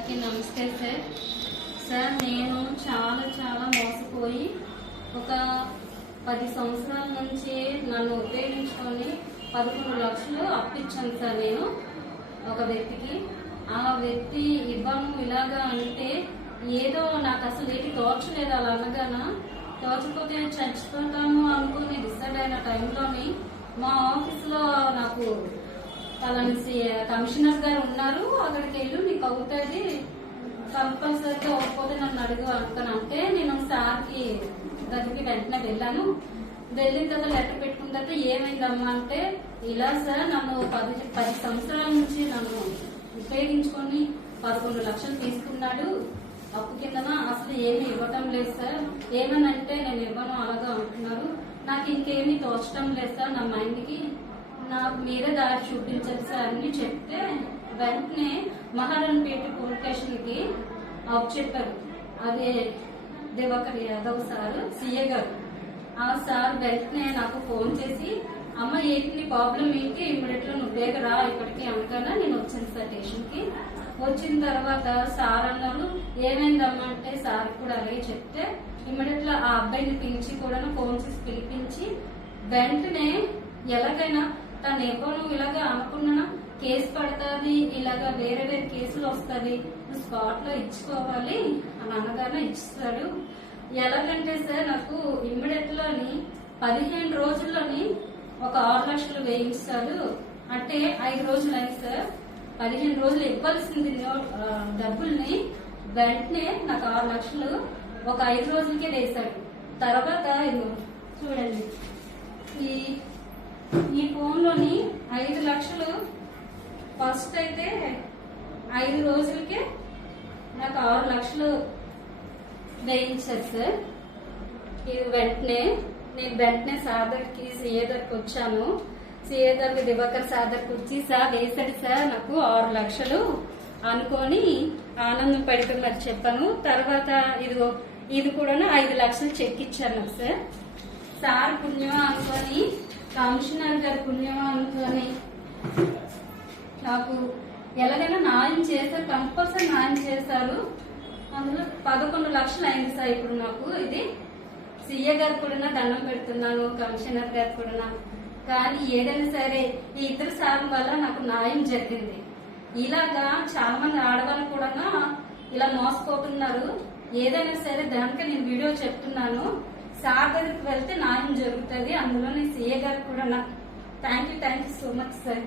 అందరికీ నమస్తే sir. Sir నేను చాలా మోసపోయి ఒక 10 సంవత్సరాల నుంచి నన్ను ఉపయోగించుకొని 11 లక్షలు అప్పిచ్చాను సార్. నేను ఒక వ్యక్తికి ఆ వ్యక్తి ఇవ్వను ఇలాగా అంటే ఏదో నాకు అసలు ఏంటి తోచలేదు. అలా అనగానా తోచకపోతే చచ్చిపోతాను అనుకుని డిసైడ్ అయిన టైంలోని మా ఆఫీస్లో నాకు అలాంటి కమిషనర్ గారు ఉన్నారు, అక్కడికి వెళ్ళు నీకు అవుతుంది కంపల్సరీగా అవ్వకపోతే నన్ను అడుగు అంటే నేను సార్కి దగ్గరికి వెంటనే వెళ్ళాను. వెళ్ళిన తర్వాత లెటర్ పెట్టుకున్న తర్వాత ఏమైందమ్మా అంటే ఇలా సార్ నన్ను 10 సంవత్సరాల నుంచి నన్ను ఉపయోగించుకొని 11 లక్షలు తీసుకున్నాడు అప్పు కిందన, అసలు ఏమి ఇవ్వటం లేదు సార్. ఏమనంటే నేను ఇవ్వను అలాగా అంటున్నారు. నాకు ఇంకేమీ తోచడం లేదు సార్. నా మైండ్కి నాకు మీరే దారి చూపించారు సార్ అని చెప్తే వెంటనే మహారాణపేట పోలీస్ స్టేషన్కి అప్ చెప్పారు. అదే దివాకర్ యాదవ్ సార్ సిఏ గారు. ఆ సార్ వెంటనే నాకు ఫోన్ చేసి అమ్మ ఏంటి ప్రాబ్లం ఏంటి ఇమ్మీడియట్ గా నువ్వు బేగ రా ఇప్పటికి అనగానే నేను వచ్చాను సార్ స్టేషన్కి. వచ్చిన తర్వాత సార్ అన్నారు ఏమైందమ్మా అంటే సార్ కూడా అలాగే చెప్తే ఇమ్మీడియట్ గా ఆ అబ్బాయిని పిలిచి కూడా ఫోన్ చేసి పిలిపించి వెంటనే ఎలాగైనా తను ఇవ్వను ఇలాగా అనుకున్నా కేసు పడుతుంది, ఇలాగా వేరే కేసులు వస్తుంది, నువ్వు స్పాట్ లో ఇచ్చుకోవాలి అని అనగానే ఇచ్చిస్తాడు. ఎలాగంటే సార్ నాకు ఇమ్మీడియట్ లోని 15 రోజుల్లోని ఒక 6 లక్షలు వేయించాడు. అంటే 5 రోజులు అయింది సార్. 15 రోజులు ఇవ్వాల్సింది డబ్బుల్ని వెంటనే నాకు 6 లక్షలు ఒక 5 రోజులకే వేశాడు. తర్వాత చూడండి ఈ ఫోన్ లోని 5 లక్షలు ఫస్ట్ అయితే 5 రోజులకే నాకు 6 లక్షలు వేయించారు సార్. ఇది నేను వెంటనే సార్ దగ్గరికి సిఏ దగ్గరికి వచ్చాను. సిఏ దగ్గర దివాకర్ సార్ దగ్గరికి వచ్చి సార్ వేసాడు సార్ నాకు 6 లక్షలు అనుకొని ఆనందం పడుతున్నారు చెప్పాను. తర్వాత ఇది కూడా 5 లక్షలు చెక్ ఇచ్చారు నాకు సార్. సార్ పుణ్యమా అనుకొని కమిషనర్ గారి పుణ్యమా అనుకొని నాకు ఎలాగైనా న్యాయం చేశారు, కంపల్సరీ న్యాయం చేశారు. అందులో 11 లక్షలు అయింది సార్. ఇప్పుడు నాకు ఇది సిఏ గారు కూడా దండం పెడుతున్నాను, కమిషనర్ గారు కూడా. కానీ ఏదైనా సరే ఈ ఇద్దరు సార్ల వల్ల నాకు న్యాయం జరిగింది. ఇలాగా చాలా మంది ఆడవాళ్ళు కూడా ఇలా మోసపోతున్నారు. ఏదైనా సరే దానికే నేను వీడియో చెప్తున్నాను. సార్ దగ్గరికి వెళ్తే న్యాయం జరుగుతుంది. అందులో నేను సిఏ గారు కూడా thank you so much sir.